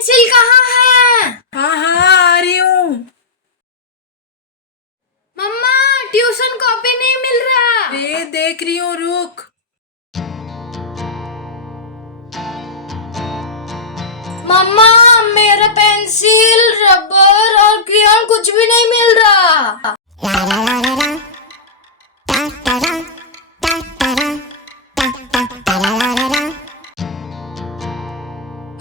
Pencil कहाँ है? हाँ हाँ, आ रही हूँ। मम्मा, ट्यूशन कॉपी नहीं मिल रहा। देख रही हूँ, रुक। मम्मा, मेरा पेंसिल, रबर और क्रेयॉन कुछ भी नहीं मिल रहा।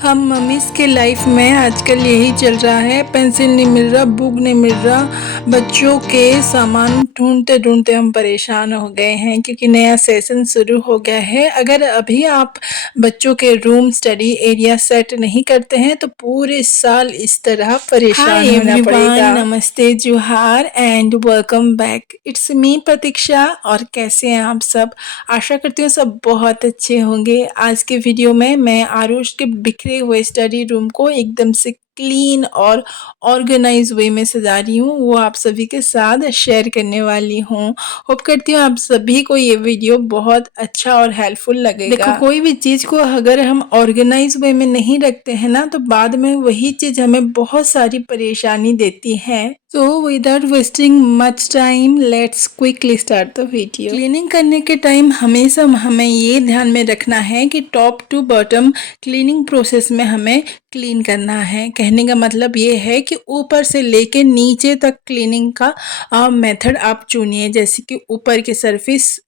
हम मम्मीज़ के लाइफ में आजकल यही चल रहा है, पेंसिल नहीं मिल रहा, बुक नहीं मिल रहा। बच्चों के सामान ढूंढते ढूंढते हम परेशान हो गए हैं क्योंकि नया सेशन शुरू हो गया है। अगर अभी आप बच्चों के रूम स्टडी एरिया सेट नहीं करते हैं तो पूरे साल इस तरह परेशान होना पड़ेगा। नमस्ते, जुहार and welcome back. It's me Pratiksha. और कैसे हैं आप सब? आशा करती हूँ सब बहुत अच्छे होंगे। आज के वीडियो में मैं आरुष के बिखरे हुए स्टडी रूम को एकदम से क्लीन और ऑर्गेनाइज वे में सजा रही हूँ, वो आप सभी के साथ शेयर करने वाली हूँ। होप करती हूँ आप सभी को ये वीडियो बहुत अच्छा और हेल्पफुल लगेगा। देखो, कोई भी चीज़ को अगर हम ऑर्गेनाइज वे में नहीं रखते हैं ना तो बाद में वही चीज़ हमें बहुत सारी परेशानी देती है। So without wasting much time, let's quickly start the video. Cleaning करने के टाइम हमेशा हमें ये ध्यान में रखना है कि top to bottom cleaning process में हमें क्लीन करना है। कहने का मतलब ये है कि ऊपर से लेके नीचे तक क्लीनिंग का मेथड आप चुनिए। जैसे कि ऊपर के सरफेस,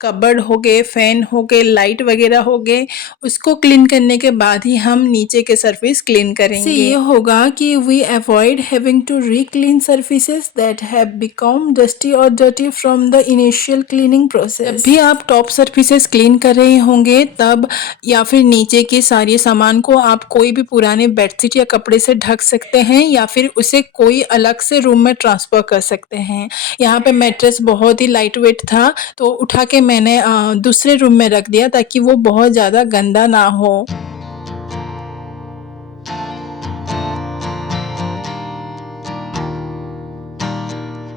कबर्ड हो गए, फैन हो गए, लाइट वगैरह हो गए, उसको क्लीन करने के बाद ही हम नीचे के सरफेस क्लीन करेंगे। इससे ये होगा कि we avoid having to reclean surfaces that have become dusty or dirty from the initial cleaning process. जब भी आप टॉप सरफेसेस क्लीन कर रहे होंगे तब या फिर नीचे के सारे सामान को आप कोई भी पुराने बेडशीट या कपड़े से ढक सकते हैं या फिर उसे कोई अलग से रूम में ट्रांसफर कर सकते हैं। यहाँ पे मैट्रेस बहुत ही लाइट वेट था तो उठा के मैंने दूसरे रूम में रख दिया ताकि वो बहुत ज़्यादा गंदा ना हो।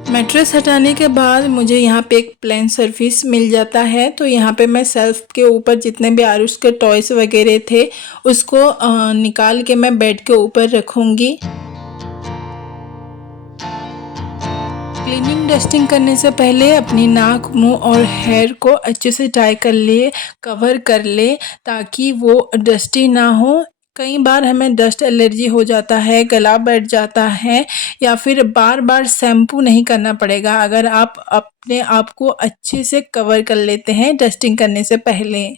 मैट्रेस हटाने के बाद मुझे यहाँ पे एक प्लेन सरफेस मिल जाता है तो यहाँ पे मैं सेल्फ के ऊपर जितने भी आरुष के टॉयस वगैरह थे उसको निकाल के मैं बेड के ऊपर रखूँगी। क्लीनिंग डस्टिंग करने से पहले अपनी नाक, मुंह और हेयर को अच्छे से टाई कर ले, कवर कर ले ताकि वो डस्टी ना हो। कई बार हमें डस्ट एलर्जी हो जाता है, गला बैठ जाता है या फिर बार बार शैम्पू नहीं करना पड़ेगा अगर आप अपने आप को अच्छे से कवर कर लेते हैं डस्टिंग करने से पहले।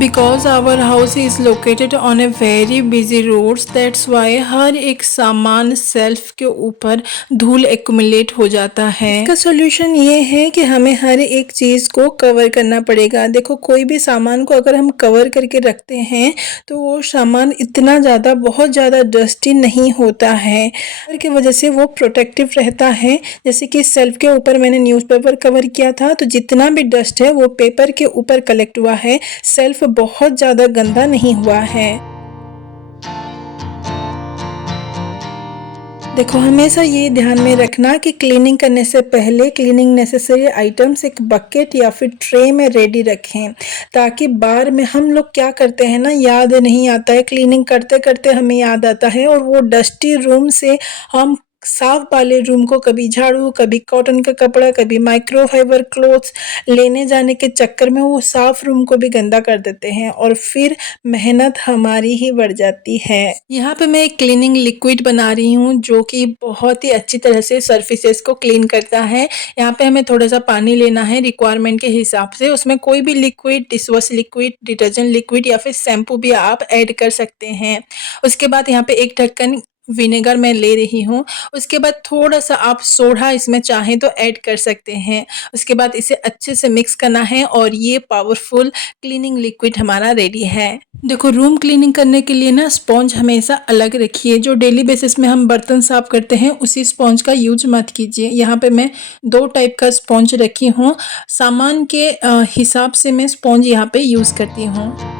Because our house is located on a very busy roads, that's why हर एक सामान सेल्फ के ऊपर धूल एक्युमुलेट हो जाता है। इसका सोल्यूशन ये है कि हमें हर एक चीज़ को कवर करना पड़ेगा। देखो, कोई भी सामान को अगर हम कवर करके रखते हैं तो वो सामान इतना ज़्यादा बहुत ज़्यादा डस्टी नहीं होता है, कवर की वजह से वो प्रोटेक्टिव रहता है। जैसे कि सेल्फ के ऊपर मैंने न्यूज़पेपर कवर किया था तो जितना भी डस्ट है वो पेपर के ऊपर कलेक्ट हुआ है, सेल्फ बहुत ज़्यादा गंदा नहीं हुआ है। देखो, हमेशा ये ध्यान में रखना कि क्लीनिंग करने से पहले क्लीनिंग नेसेसरी आइटम्स एक बकेट या फिर ट्रे में रेडी रखें ताकि बाद में हम लोग क्या करते हैं ना, याद नहीं आता है, क्लीनिंग करते करते हमें याद आता है और वो डस्टी रूम से हम साफ वाले रूम को कभी झाड़ू, कभी कॉटन का कपड़ा, कभी माइक्रोफाइबर क्लोथ्स लेने जाने के चक्कर में वो साफ रूम को भी गंदा कर देते हैं और फिर मेहनत हमारी ही बढ़ जाती है। यहाँ पे मैं एक क्लीनिंग लिक्विड बना रही हूँ जो कि बहुत ही अच्छी तरह से सरफेसेस को क्लीन करता है। यहाँ पे हमें थोड़ा सा पानी लेना है रिक्वायरमेंट के हिसाब से। उसमें कोई भी liquid, dishwash liquid, detergent liquid या फिर शैम्पू भी आप ऐड कर सकते हैं। उसके बाद यहाँ पे एक ढक्कन विनेगर मैं ले रही हूँ। उसके बाद थोड़ा सा आप सोडा इसमें चाहें तो ऐड कर सकते हैं। उसके बाद इसे अच्छे से मिक्स करना है और ये पावरफुल क्लीनिंग लिक्विड हमारा रेडी है। देखो, रूम क्लीनिंग करने के लिए ना स्पॉन्ज हमेशा अलग रखिए। जो डेली बेसिस में हम बर्तन साफ करते हैं उसी स्पॉन्ज का यूज मत कीजिए। यहाँ पे मैं 2 टाइप का स्पॉन्ज रखी हूँ। सामान के हिसाब से मैं स्पॉन्ज यहाँ पे यूज़ करती हूँ।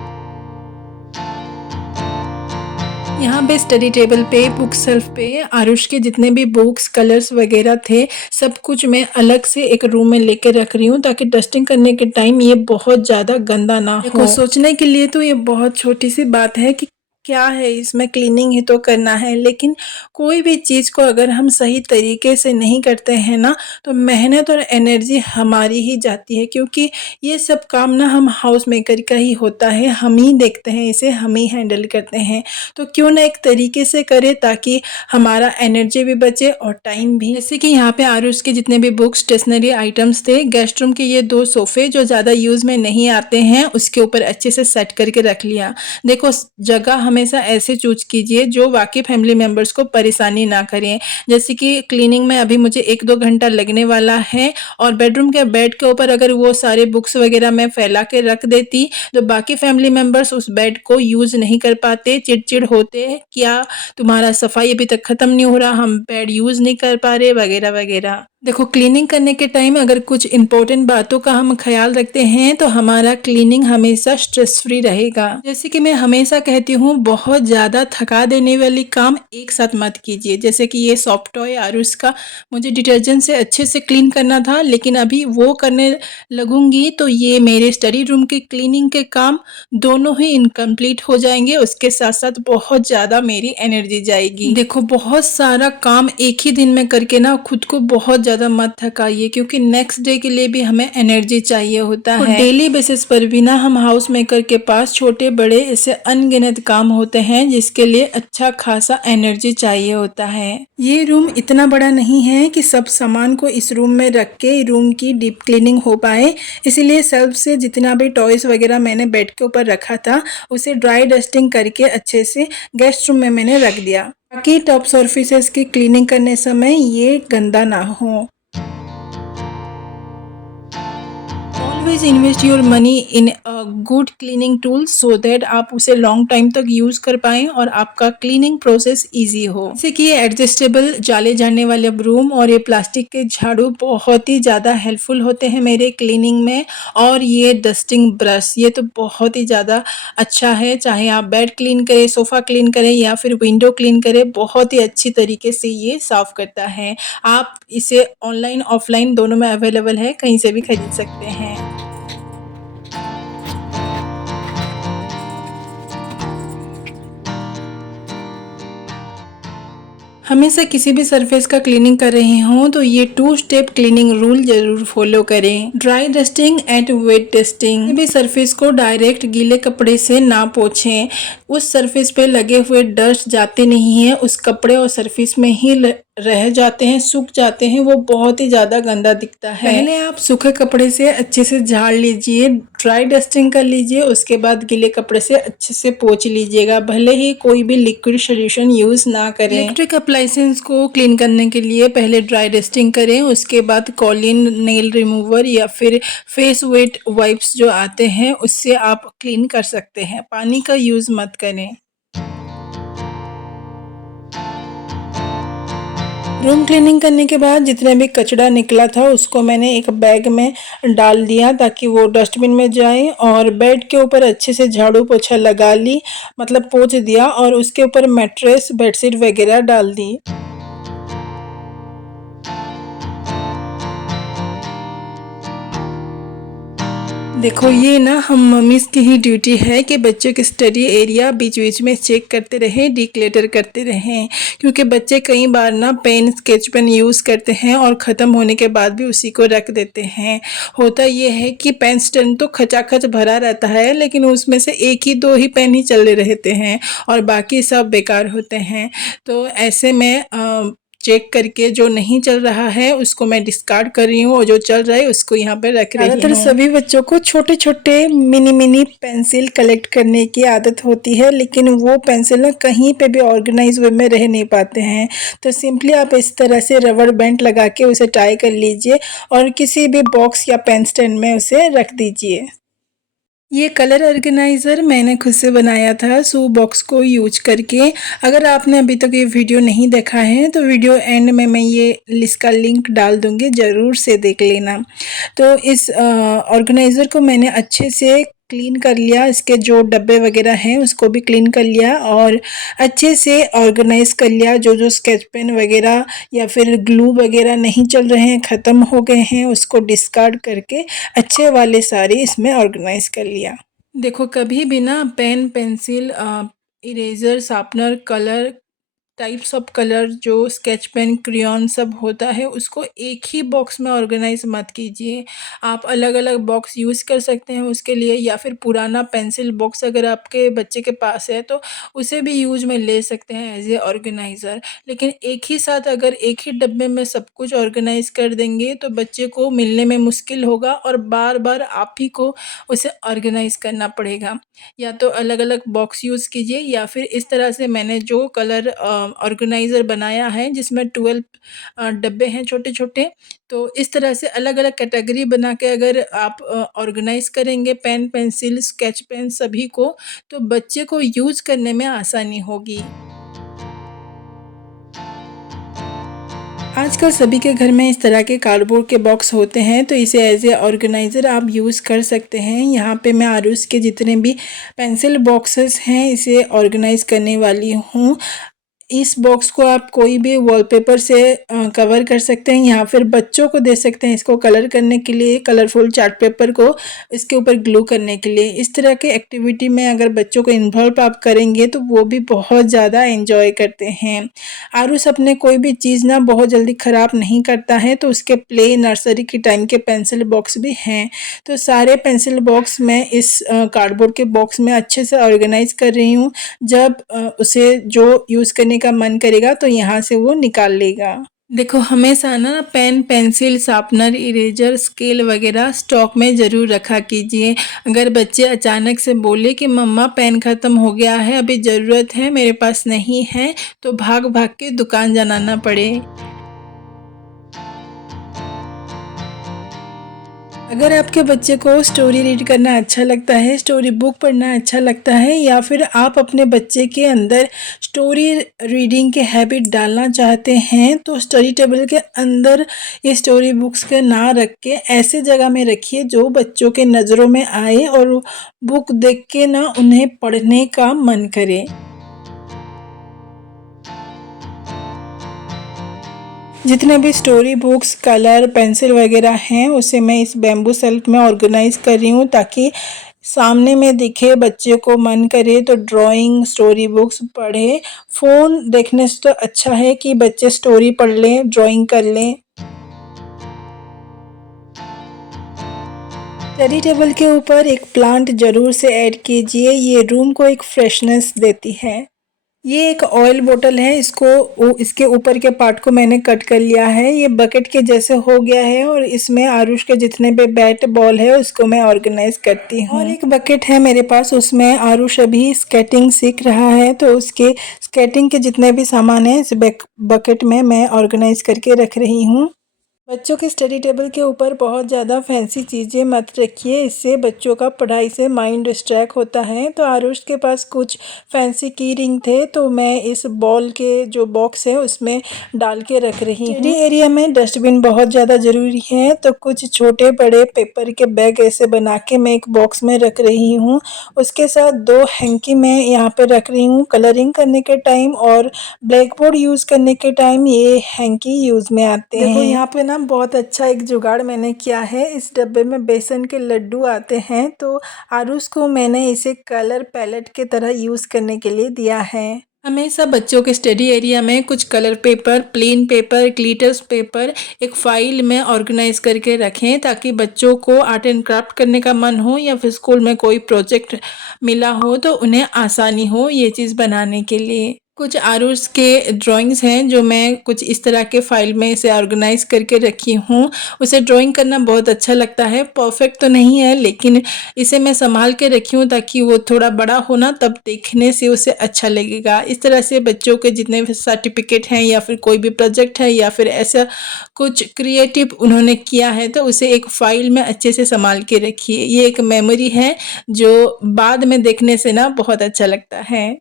यहाँ पे स्टडी टेबल पे, बुक शेल्फ पे आरुष के जितने भी बुक्स, कलर्स वगैरह थे, सब कुछ मैं अलग से एक रूम में लेके रख रही हूँ ताकि डस्टिंग करने के टाइम ये बहुत ज़्यादा गंदा ना हो। देखो, सोचने के लिए तो ये बहुत छोटी सी बात है कि क्या है इसमें, क्लीनिंग ही तो करना है, लेकिन कोई भी चीज़ को अगर हम सही तरीके से नहीं करते हैं ना, तो मेहनत और एनर्जी हमारी ही जाती है, क्योंकि ये सब काम ना हम हाउस मेकर का ही होता है, हम ही देखते हैं इसे, हम ही हैंडल करते हैं। तो क्यों ना एक तरीके से करें ताकि हमारा एनर्जी भी बचे और टाइम भी। जैसे कि यहाँ पे आरुष के जितने भी बुक्स, स्टेशनरी आइटम्स थे, गेस्ट रूम के ये 2 सोफ़े जो ज़्यादा यूज़ में नहीं आते हैं, उसके ऊपर अच्छे से सेट करके रख लिया। देखो, जगह हमेशा ऐसे चूज़ कीजिए जो बाकी फैमिली मेंबर्स को परेशानी ना करें। जैसे कि क्लीनिंग में अभी मुझे 1-2 घंटा लगने वाला है, और बेडरूम के बेड के ऊपर अगर वो सारे बुक्स वगैरह मैं फैला के रख देती, तो बाकी फैमिली मेंबर्स उस बेड को यूज़ नहीं कर पाते, चिड़चिड़ होते, क्या तुम्हारा सफाई अभी तक खत्म नहीं हो रहा, हम बेड यूज़ नहीं कर पा रहे, वगैरह वगैरह। देखो, क्लीनिंग करने के टाइम अगर कुछ इंपॉर्टेंट बातों का हम ख्याल रखते हैं तो हमारा क्लीनिंग हमेशा स्ट्रेस फ्री रहेगा। जैसे कि मैं हमेशा कहती हूँ, बहुत ज़्यादा थका देने वाली काम एक साथ मत कीजिए। जैसे कि ये सॉफ्ट टॉय आरुष का मुझे डिटर्जेंट से अच्छे से क्लीन करना था, लेकिन अभी वो करने लगूंगी तो ये मेरे स्टडी रूम की क्लीनिंग के काम दोनों ही इनकम्प्लीट हो जाएंगे, उसके साथ साथ बहुत ज़्यादा मेरी एनर्जी जाएगी। देखो, बहुत सारा काम एक ही दिन में करके ना खुद को बहुत ज़्यादा मत थकाइए, क्योंकि नेक्स्ट डे के लिए भी हमें एनर्जी चाहिए होता है। डेली बेसिस पर भी ना हम हाउस मेकर के पास छोटे बड़े ऐसे अनगिनत काम होते हैं जिसके लिए अच्छा खासा एनर्जी चाहिए होता है। ये रूम इतना बड़ा नहीं है कि सब सामान को इस रूम में रख के रूम की डीप क्लीनिंग हो पाए, इसलिए शेल्फ से जितना भी टॉयज वगैरह मैंने बेड के ऊपर रखा था उसे ड्राई डस्टिंग करके अच्छे से गेस्ट रूम में मैंने रख दिया, ताकि टॉप सर्फेसेस की क्लीनिंग करने समय ये गंदा ना हो। Always invest your money in a good cleaning tool so that आप उसे लॉन्ग टाइम तक यूज़ कर पाएँ और आपका क्लीनिंग प्रोसेस इजी हो। जैसे कि ये एडजस्टेबल जाले जाने वाले ब्रूम और ये प्लास्टिक के झाड़ू बहुत ही ज़्यादा हेल्पफुल होते हैं मेरे क्लीनिंग में, और ये डस्टिंग ब्रश ये तो बहुत ही ज़्यादा अच्छा है, चाहे आप बेड क्लीन करें, सोफ़ा क्लीन करें या फिर विंडो क्लीन करें, बहुत ही अच्छी तरीके से ये साफ़ करता है। आप इसे ऑनलाइन ऑफलाइन दोनों में अवेलेबल है, कहीं से भी खरीद सकते हैं। हमेशा किसी भी सरफेस का क्लीनिंग कर रहे हों तो ये 2 स्टेप क्लीनिंग रूल जरूर फॉलो करें। Dry dusting and wet dusting. किसी भी सरफेस को डायरेक्ट गीले कपड़े से ना पोंछें, उस सरफेस पे लगे हुए डस्ट जाते नहीं हैं, उस कपड़े और सरफेस में ही रह जाते हैं, सूख जाते हैं, वो बहुत ही ज़्यादा गंदा दिखता है। पहले आप सूखे कपड़े से अच्छे से झाड़ लीजिए, ड्राई डस्टिंग कर लीजिए, उसके बाद गीले कपड़े से अच्छे से पोंछ लीजिएगा, भले ही कोई भी लिक्विड सोल्यूशन यूज़ ना करें। इलेक्ट्रिक अप्लायंसेस को क्लीन करने के लिए पहले ड्राई डस्टिंग करें, उसके बाद कॉलिन नेल रिमूवर या फिर फेस वेट वाइप्स जो आते हैं उससे आप क्लीन कर सकते हैं, पानी का यूज़ मत करें। रूम क्लीनिंग करने के बाद जितना भी कचरा निकला था उसको मैंने एक बैग में डाल दिया ताकि वो डस्टबिन में जाए, और बेड के ऊपर अच्छे से झाड़ू पोछा लगा ली, मतलब पोंछ दिया, और उसके ऊपर मैट्रेस बेडशीट वगैरह डाल दी। देखो, ये ना हम मम्मीज़ की ही ड्यूटी है कि बच्चों के स्टडी एरिया बीच बीच में चेक करते रहें, डिक्लेटर करते रहें, क्योंकि बच्चे कई बार ना पेन, स्केच पेन यूज़ करते हैं और ख़त्म होने के बाद भी उसी को रख देते हैं। होता ये है कि पेन स्टैंड तो खचाखच भरा रहता है, लेकिन उसमें से 1 ही 2 ही पेन ही चल रहते हैं और बाकी सब बेकार होते हैं। तो ऐसे में चेक करके जो नहीं चल रहा है उसको मैं डिस्कार्ड कर रही हूँ और जो चल रहा है उसको यहाँ पर रख रही हूँ। ज़्यादातर सभी बच्चों को छोटे छोटे मिनी पेंसिल कलेक्ट करने की आदत होती है, लेकिन वो पेंसिल ना कहीं पे भी ऑर्गेनाइज वे में रह नहीं पाते हैं। तो सिंपली आप इस तरह से रबर बैंड लगा के उसे टाई कर लीजिए और किसी भी बॉक्स या पेन स्टैंड में उसे रख दीजिए। ये कलर ऑर्गेनाइज़र मैंने खुद से बनाया था शू बॉक्स को यूज करके। अगर आपने अभी तक ये वीडियो नहीं देखा है तो वीडियो एंड में मैं ये इसका लिंक डाल दूँगी, ज़रूर से देख लेना। तो इस ऑर्गेनाइज़र को मैंने अच्छे से क्लीन कर लिया, इसके जो डब्बे वगैरह हैं उसको भी क्लीन कर लिया और अच्छे से ऑर्गेनाइज कर लिया। जो जो स्केच पेन वगैरह या फिर ग्लू वगैरह नहीं चल रहे हैं, ख़त्म हो गए हैं, उसको डिस्कार्ड करके अच्छे वाले सारे इसमें ऑर्गेनाइज कर लिया। देखो कभी भी ना pen, pencil, eraser, sharpener, colour, types of colour जो स्केच पेन, क्रेयॉन सब होता है उसको एक ही बॉक्स में ऑर्गेनाइज मत कीजिए। आप अलग-अलग बॉक्स यूज़ कर सकते हैं उसके लिए, या फिर पुराना पेंसिल बॉक्स अगर आपके बच्चे के पास है तो उसे भी यूज़ में ले सकते हैं एज़ ए ऑर्गेनाइज़र। लेकिन एक ही साथ अगर एक ही डब्बे में सब कुछ ऑर्गेनाइज कर देंगे तो बच्चे को मिलने में मुश्किल होगा और बार-बार आप ही को उसे ऑर्गेनाइज करना पड़ेगा। या तो अलग-अलग बॉक्स यूज़ कीजिए या फिर इस तरह से मैंने जो कलर ऑर्गेनाइज़र बनाया है जिसमें 12 डब्बे हैं छोटे-छोटे, तो इस तरह से अलग-अलग कैटेगरी बना के अगर आप ऑर्गेनाइज़ करेंगे पेन, पेंसिल, स्केच पेन सभी को, तो बच्चे को यूज़ करने में आसानी होगी। आजकल सभी के घर में इस तरह के कार्डबोर्ड के बॉक्स होते हैं, तो इसे एज़ ए ऑर्गेनाइज़र आप यूज़ कर सकते हैं। यहाँ पे मैं आरुष के जितने भी पेंसिल बॉक्सेस हैं इसे ऑर्गेनाइज़ करने वाली हूँ। इस बॉक्स को आप कोई भी वॉलपेपर से कवर कर सकते हैं या फिर बच्चों को दे सकते हैं इसको कलर करने के लिए, कलरफुल चार्ट पेपर को इसके ऊपर ग्लू करने के लिए। इस तरह के एक्टिविटी में अगर बच्चों को इन्वॉल्व आप करेंगे तो वो भी बहुत ज़्यादा एंजॉय करते हैं। आरुष अपने कोई भी चीज़ ना बहुत जल्दी ख़राब नहीं करता है, तो उसके प्ले नर्सरी के टाइम के पेंसिल बॉक्स भी हैं। तो सारे पेंसिल बॉक्स मैं इस कार्डबोर्ड के बॉक्स में अच्छे से ऑर्गेनाइज़ कर रही हूँ। जब उसे जो यूज़ करने का मन करेगा तो यहाँ से वो निकाल लेगा। देखो हमेशा ना pen, pencil, sharpener, eraser, scale वगैरह स्टॉक में ज़रूर रखा कीजिए। अगर बच्चे अचानक से बोले कि मम्मा पेन ख़त्म हो गया है, अभी ज़रूरत है, मेरे पास नहीं है, तो भाग-भाग के दुकान जाना ना पड़े। अगर आपके बच्चे को स्टोरी रीड करना अच्छा लगता है, स्टोरी बुक पढ़ना अच्छा लगता है, या फिर आप अपने बच्चे के अंदर स्टोरी रीडिंग के हैबिट डालना चाहते हैं, तो स्टडी टेबल के अंदर ये स्टोरी बुक्स के ना रख के ऐसे जगह में रखिए जो बच्चों के नज़रों में आए और बुक देख के ना उन्हें पढ़ने का मन करे। जितने भी स्टोरी बुक्स, कलर, पेंसिल वगैरह हैं उसे मैं इस बैम्बू शेल्फ में ऑर्गेनाइज़ कर रही हूँ ताकि सामने में दिखे, बच्चे को मन करे तो ड्राइंग, स्टोरी बुक्स पढ़े। फ़ोन देखने से तो अच्छा है कि बच्चे स्टोरी पढ़ लें, ड्राइंग कर लें। स्टडी टेबल के ऊपर एक प्लांट ज़रूर से ऐड कीजिए, ये रूम को एक फ्रेशनेस देती है। ये एक ऑयल बोतल है, इसके ऊपर के पार्ट को मैंने कट कर लिया है। ये बकेट के जैसे हो गया है और इसमें आरुष के जितने भी बैट बॉल है उसको मैं ऑर्गेनाइज करती हूँ। और एक बकेट है मेरे पास, उसमें आरुष अभी स्केटिंग सीख रहा है, तो उसके स्केटिंग के जितने भी सामान है इस बकेट में मैं ऑर्गेनाइज करके रख रही हूँ। बच्चों के स्टडी टेबल के ऊपर बहुत ज़्यादा फैंसी चीज़ें मत रखिए, इससे बच्चों का पढ़ाई से माइंड डिस्ट्रैक्ट होता है। तो आरुष के पास कुछ फैंसी की रिंग थे, तो मैं इस बॉल के जो बॉक्स है उसमें डाल के रख रही हूँ। स्टडी एरिया में डस्टबिन बहुत ज़्यादा ज़रूरी है, तो कुछ छोटे बड़े पेपर के बैग ऐसे बना के मैं एक बॉक्स में रख रही हूँ। उसके साथ 2 हैंकी मैं यहाँ पर रख रही हूँ। कलरिंग करने के टाइम और ब्लैक बोर्ड यूज़ करने के टाइम ये हैंकी यूज़ में आते हैं। देखो यहाँ पे ना बहुत अच्छा एक जुगाड़ मैंने किया है। इस डब्बे में बेसन के लड्डू आते हैं, तो आरुष को मैंने इसे कलर पैलेट के तरह यूज़ करने के लिए दिया है। हमेशा बच्चों के स्टडी एरिया में कुछ colour paper, plain paper, glitters paper एक फाइल में ऑर्गेनाइज करके रखें ताकि बच्चों को आर्ट एंड क्राफ्ट करने का मन हो या फिर स्कूल में कोई प्रोजेक्ट मिला हो तो उन्हें आसानी हो ये चीज़ बनाने के लिए। कुछ आरुष के ड्राइंग्स हैं जो मैं कुछ इस तरह के फाइल में इसे ऑर्गेनाइज करके रखी हूँ। उसे ड्राइंग करना बहुत अच्छा लगता है, परफेक्ट तो नहीं है लेकिन इसे मैं संभाल के रखी हूँ ताकि वो थोड़ा बड़ा हो ना तब देखने से उसे अच्छा लगेगा। इस तरह से बच्चों के जितने भी सर्टिफिकेट हैं या फिर कोई भी प्रोजेक्ट है या फिर ऐसा कुछ क्रिएटिव उन्होंने किया है तो उसे एक फाइल में अच्छे से संभाल के रखिए। ये एक मेमोरी है जो बाद में देखने से ना बहुत अच्छा लगता है।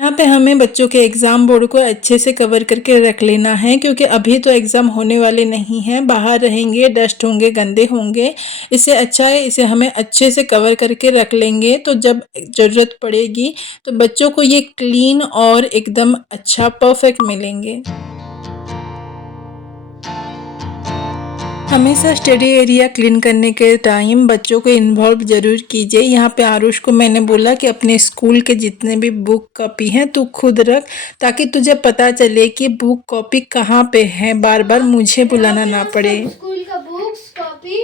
यहाँ पे हमें बच्चों के एग्ज़ाम बोर्ड को अच्छे से कवर करके रख लेना है, क्योंकि अभी तो एग्ज़ाम होने वाले नहीं हैं, बाहर रहेंगे, डस्ट होंगे, गंदे होंगे। इससे अच्छा है इसे हमें अच्छे से कवर करके रख लेंगे, तो जब ज़रूरत पड़ेगी तो बच्चों को ये क्लीन और एकदम अच्छा परफेक्ट मिलेंगे। हमेशा स्टडी एरिया क्लीन करने के टाइम बच्चों को इन्वॉल्व ज़रूर कीजिए। यहाँ पे आरुष को मैंने बोला कि अपने स्कूल के जितने भी बुक कॉपी हैं तू खुद रख, ताकि तुझे पता चले कि बुक कॉपी कहाँ पे है, बार बार मुझे बुलाना ना पड़े। स्कूल का बुक्स कॉपी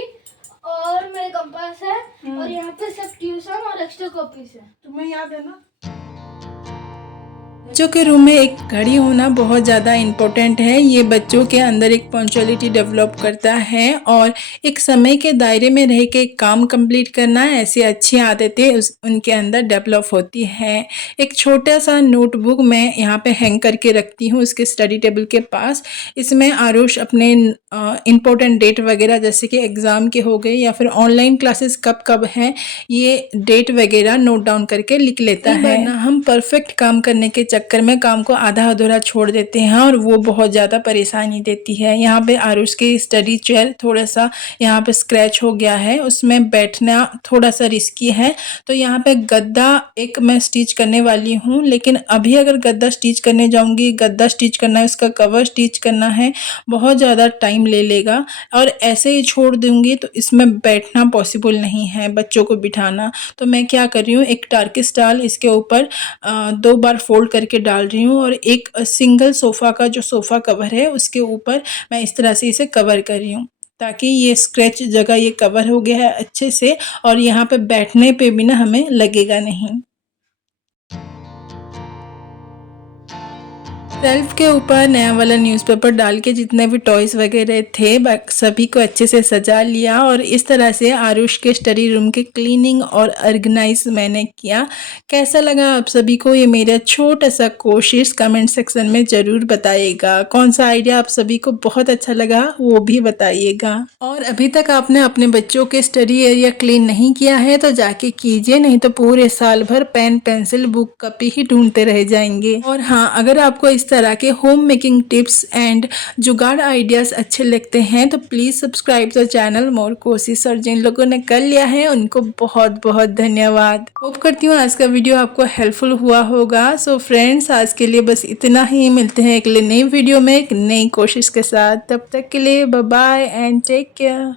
और मेरे कंपास है, और यहाँ पे सब ट्यूशन और एक्स्ट्रा कॉपीज है। तुम्हें याद है ना? बच्चों के रूम में एक घड़ी होना बहुत ज़्यादा इम्पोर्टेंट है। ये बच्चों के अंदर एक पंक्चुअलिटी डेवलप करता है और एक समय के दायरे में रह के काम कंप्लीट करना, ऐसी अच्छी आदतें उनके अंदर डेवलप होती हैं। एक छोटा सा नोटबुक मैं यहाँ पे हैंग करके रखती हूँ उसके स्टडी टेबल के पास। इसमें आरुष अपने इम्पोर्टेंट डेट वगैरह, जैसे कि एग्ज़ाम के हो गए या फिर ऑनलाइन क्लासेस कब कब हैं, ये डेट वगैरह नोट डाउन करके लिख लेता है। वरना हम परफेक्ट काम करने के चक्कर में काम को आधा अधूरा छोड़ देते हैं और वो बहुत ज़्यादा परेशानी देती है। यहाँ पे आरुष की स्टडी चेयर थोड़ा सा यहाँ पे स्क्रैच हो गया है, उसमें बैठना थोड़ा सा रिस्की है, तो यहाँ पे गद्दा एक मैं स्टिच करने वाली हूँ। लेकिन अभी अगर गद्दा स्टिच करने जाऊँगी, गद्दा स्टिच करना है, उसका कवर स्टिच करना है, बहुत ज़्यादा टाइम ले लेगा और ऐसे ही छोड़ दूँगी तो इसमें बैठना पॉसिबल नहीं है, बच्चों को बिठाना। तो मैं क्या कर रही हूँ, एक टार्किस टाल इसके ऊपर 2 बार फोल्ड करके डाल रही हूँ और एक सिंगल सोफ़ा का जो सोफ़ा कवर है उसके ऊपर मैं इस तरह से इसे कवर कर रही हूँ, ताकि ये स्क्रैच जगह ये कवर हो गया है अच्छे से और यहाँ पे बैठने पे भी ना हमें लगेगा नहीं। शेल्फ के ऊपर नया वाला न्यूज़पेपर डाल के जितने भी टॉयज़ वगैरह थे सभी को अच्छे से सजा लिया और इस तरह से आरुष के स्टडी रूम के क्लीनिंग और ऑर्गेनाइज मैंने किया। कैसा लगा आप सभी को ये मेरा छोटा सा कोशिश, कमेंट सेक्शन में ज़रूर बताइएगा। कौन सा आइडिया आप सभी को बहुत अच्छा लगा वो भी बताइएगा। और अभी तक आपने अपने बच्चों के स्टडी एरिया क्लीन नहीं किया है तो जाके कीजिए, नहीं तो पूरे साल भर पेन पेंसिल बुक कॉपी ही ढूंढते रह जाएंगे। और हाँ, अगर आपको इस तरह के होम मेकिंग टिप्स एंड जुगाड़ आइडियाज़ अच्छे लगते हैं तो प्लीज़ सब्सक्राइब द चैनल मोर कोशिश। और जिन लोगों ने कर लिया है उनको बहुत बहुत धन्यवाद। होप करती हूँ आज का वीडियो आपको हेल्पफुल हुआ होगा। सो फ्रेंड्स, आज के लिए बस इतना ही। मिलते हैं एक नई वीडियो में एक नई कोशिश के साथ। तब तक के लिए bye bye and take care.